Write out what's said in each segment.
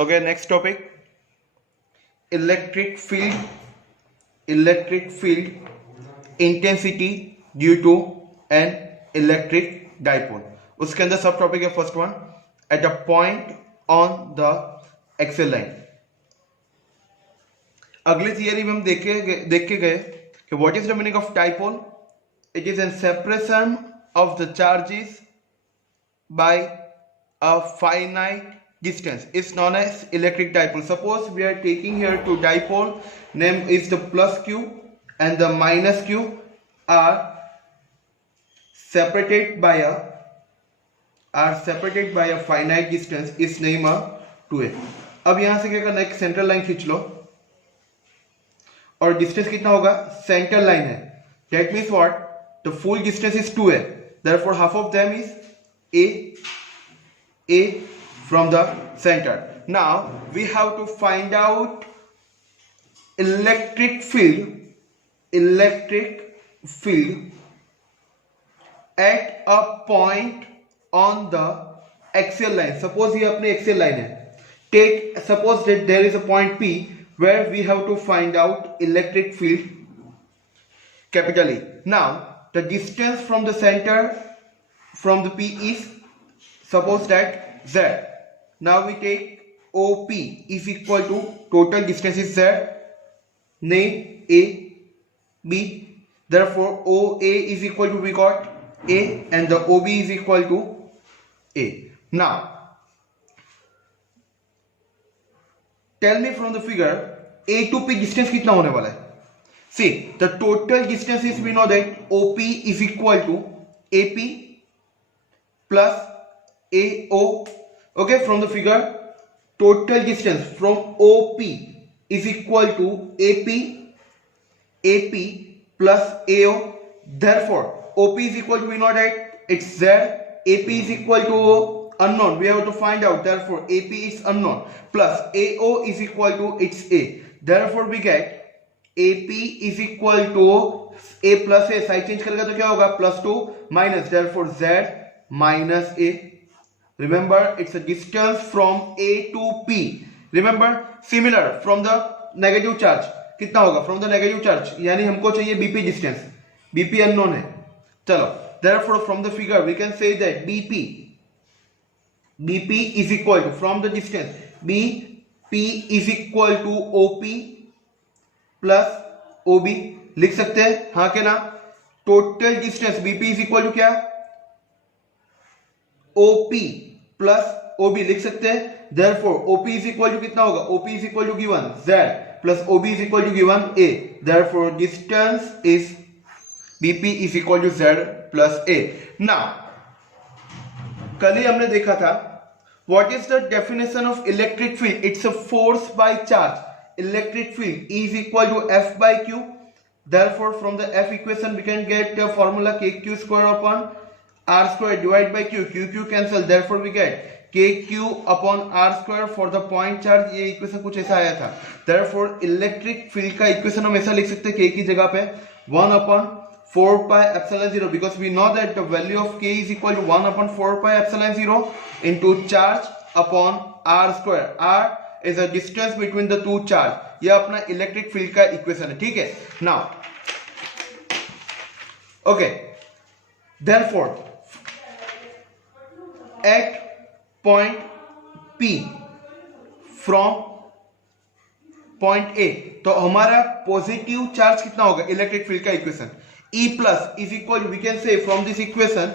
Okay, next topic, electric field intensity due to an electric dipole. उसके अंदर सब topic है first one, at a point on the axial line. अगले theory में हम देख के गए कि what is the meaning of dipole. It is an separation of the charges by a finite distance is known as electric dipole. Suppose we are taking here two dipole, name is the plus q and the minus q are separated by a finite distance, is name a 2a. अब यहां से क्या करना है, central line खींच लो और distance कितना होगा, सेंट्रल लाइन है. That means what, the full distance is 2a, therefore half of them is a from the center. Now we have to find out electric field at a point on the axial line. Suppose ये अपनी axial line है. Suppose that there is a point P where we have to find out electric field, capital E. Now the distance from the center from the P is, suppose that Z. Now we take OP is equal to, total distance is Z, name A, B. Therefore OA is equal to, we got A, and the OB is equal to A. Now tell me from the figure A to P distance कितना होने वाला है. See, the total distance is, we know that OP is equal to AP plus AO. Okay, from the figure total distance from OP is equal to AP plus AO. Therefore OP is equal to, we know that it's Z, AP is equal to unknown, we have to find out, therefore AP is unknown, plus AO is equal to, it's A. Therefore we get AP is equal to A plus A, side change करेगा तो क्या होगा, plus 2 minus, therefore Z minus A. Remember, it's a distance from A to P. Remember, similar from the negative charge कितना होगा, from the negative charge, यानी हमको चाहिए BP distance, BP unknown है. चलो, therefore from the figure we can say that BP is equal to, from the distance BP is equal to OP plus OB. लिख सकते हैं हाँ के ना. Total distance BP is equal to क्या, OP plus OB लिख सकते हैं. therefore OP is equal to कितना होगा, OP is equal to given Z plus OB is equal to given A. therefore distance is BP is equal to Z plus A. now कल ही हमने देखा था, what is the definition of electric field. it's a force by charge. electric field is equal to F by Q. therefore from the F equation we can get the formula KQ square upon R square divided by Q. Q cancel, therefore we get KQ upon R square for the point charge. ये equation कुछ ऐसा आया था. therefore electric field का equation हम ऐसा लिख सकते हैं, K की जगह पे 1 upon 4 pi epsilon 0, because we know that the value of K is equal to 1 upon 4 pi epsilon 0 into charge upon R square. R is a distance between the two charge. ये अपना electric field का equation है, ठीक है. now okay, therefore at point P from point A, तो हमारा positive charge कितना होगा, इलेक्ट्रिक फील्ड का equation E plus is equal to, we can say from this equation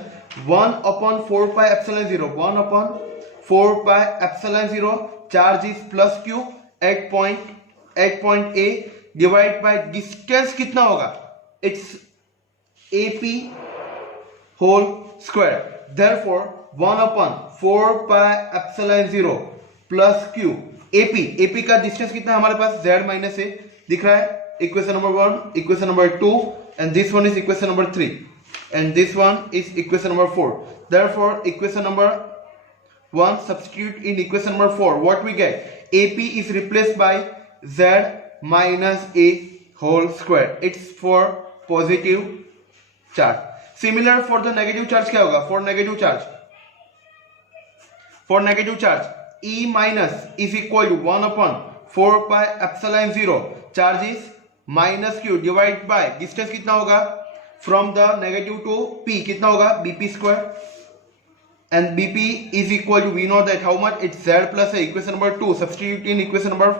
1 upon 4 pi epsilon 0, 1 upon 4 pi epsilon 0, charge is plus Q at point A divided by distance कितना होगा, it's AP whole square. therefore 1 upon 4 pi epsilon 0 plus Q. AP का distance कितना हमारे पास, Z minus A दिख रहा है. Equation number 1, equation number 2, and this one is equation number 3, and this one is equation number 4. therefore equation number 1 substitute in equation number 4, what we get, AP is replaced by Z minus A whole square. it's for positive charge. similar for the negative charge क्या होगा, for negative charge E minus is equal to 1 upon 4 pi epsilon 0 charge is minus q divide by distance कितना होगा from the negative to p कितना होगा bp square and bp is equal to we know that how much it's z plus a equation number 2 substitute in equation number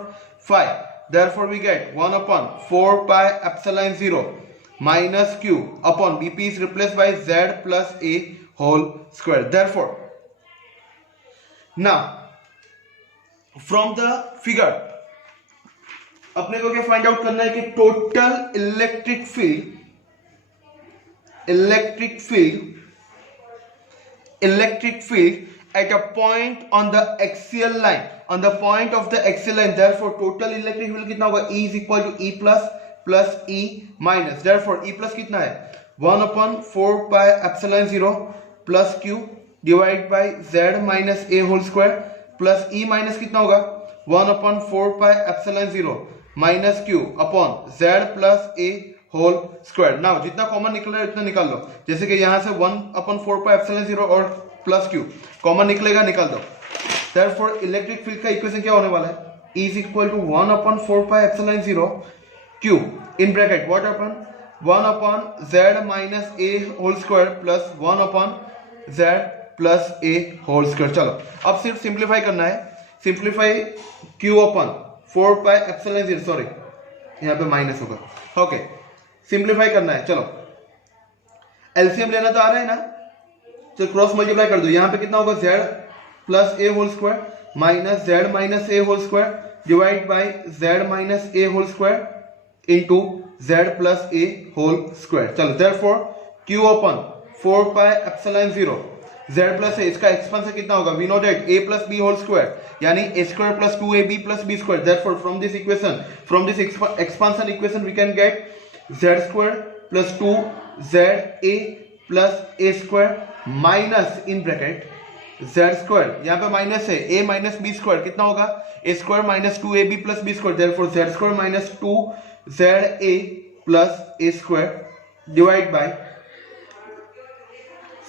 5 therefore we get 1 upon 4 pi epsilon 0 minus q upon bp is replaced by z plus a whole square therefore now from the figure अपने को क्या find out करना है कि total electric field at a point on the axial line therefore total electric field कितना होगा E is equal to E plus E minus therefore E plus कितना है 1 upon 4 pi epsilon 0 plus Q divide by Z minus A whole square plus E minus कितना होगा 1 upon 4 pi epsilon 0 minus Q upon Z plus A whole square now जितना common निकल रहा है उतना निकाल लो जैसे कि यहां से 1 upon 4 pi epsilon 0 और प्लस Q कॉमन निकलेगा निकाल दो therefore इलेक्ट्रिक फील्ड का इक्वेशन क्या होने वाला है E is equal to 1 upon 4 pi epsilon 0 Q in bracket what upon 1 upon Z minus A whole square plus 1 upon Z plus A whole square चलो अब सिर्फ सिंप्लीफाई करना है सिंप्लीफाई क्यू अपन 4 पाई एप्सिलॉन 0 सॉरी यहाँ पे minus होगा okay simplify करना है चलो एलसीएम लेना तो आ रहा है ना तो क्रॉस मल्टीप्लाई कर दो यहाँ पे कितना होगा z plus A whole square minus z minus A whole square divide by z minus A whole square into z plus A whole square चलो therefore q upon 4 pi epsilon 0 z plus A इसका expansion कितना होगा we know that a plus b whole स्क्वायर यानी a square plus 2ab plus b square therefore from this expansion equation we can get z square plus 2za plus a square minus in bracket z square यहाँ पे minus है a minus b square कितना होगा a square minus 2ab plus b square therefore z square minus 2za plus a square divide by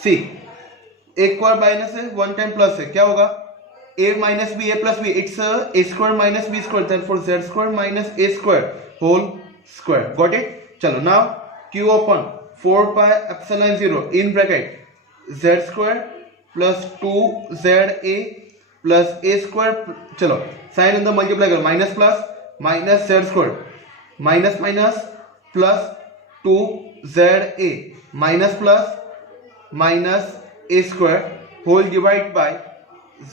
c एक बार minus है one time plus है क्या होगा a माइनस B A plus B it's a square minus B square therefore z square minus a square whole square got it चलो now q upon 4 pi epsilon 0 in bracket z square plus 2za plus a square चलो sign अंदर multiply करो minus plus minus z square minus minus plus 2za minus plus minus a square whole divide by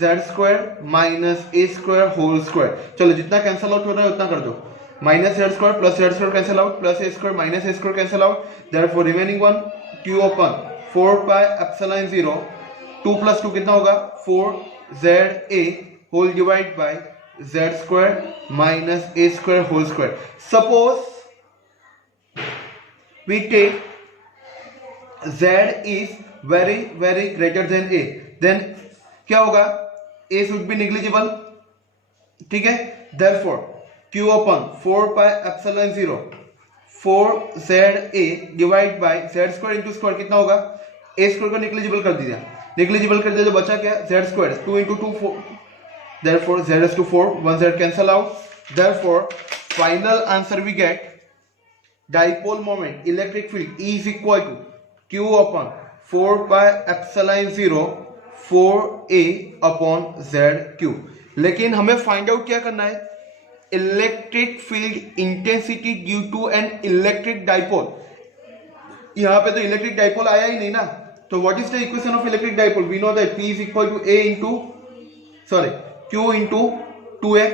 z square minus a square whole square चलो जितना cancel out हो रहा है उतना कर दो minus z square plus z square cancel out plus a square minus a square cancel out therefore remaining one q upon 4 pi epsilon 0 2 plus 2 कितना होगा 4za whole divide by z square minus a square whole square suppose we take z is very greater than a then क्या होगा a should be negligible ठीक है therefore q upon 4 pi epsilon 0 4za divide by z square into square कितना होगा a square को negligible कर दिया तो बचा क्या z square 2 into 2 4 therefore z is to 4 one z cancel out therefore final answer we get dipole moment electric field E is equal to q upon 4 pi epsilon 0 4a upon zq लेकिन हमें find out क्या करना है electric field intensity due to an electric dipole यहां पे तो electric dipole आया ही नहीं ना तो what is the equation of electric dipole we know that p is equal to a into q into 2a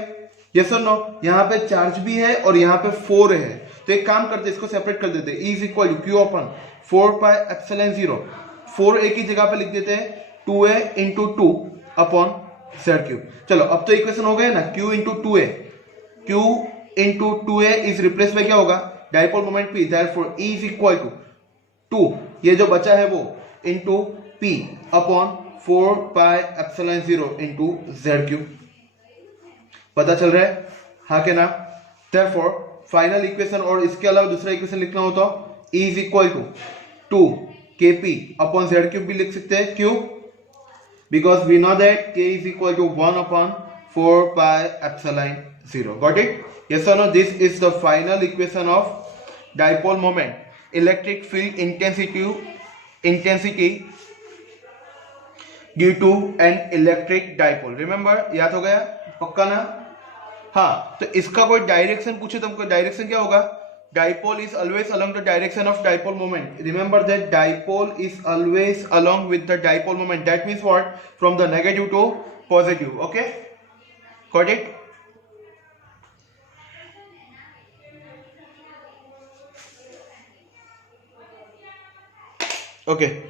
yes और नो यहां पे चार्ज भी है और यहां पे 4 है तो एक काम करते इसको सेपरेट कर देते E is equal to q upon 4 pi epsilon 0 4a की जगह पे लिख देते हैं 2a into 2 upon z cube चलो अब तो इक्वेशन हो गया ना q into 2a is replaced by क्या होगा dipole moment p therefore E is equal to 2 ये जो बचा है वो into p upon 4 pi epsilon 0 into z cube पता चल रहा है हाँ के ना therefore फाइनल इक्वेशन और इसके अलावा दूसरा इक्वेशन लिखना हो तो E is equal to 2 kp upon z cube भी लिख सकते हैं क्यों because we know that k is equal to 1 upon 4 pi epsilon 0. Got it? Yes or no? This is the final equation of dipole moment. Electric field intensity due to an electric dipole. Remember, याद हो गया? पक्का ना? हाँ, तो इसका कोई direction पूछे तो हमको डायरेक्शन क्या होगा? Dipole is always along the direction of dipole moment. Remember that dipole is always along with the dipole moment. That means what? From the negative to positive. Okay? Got it? Okay.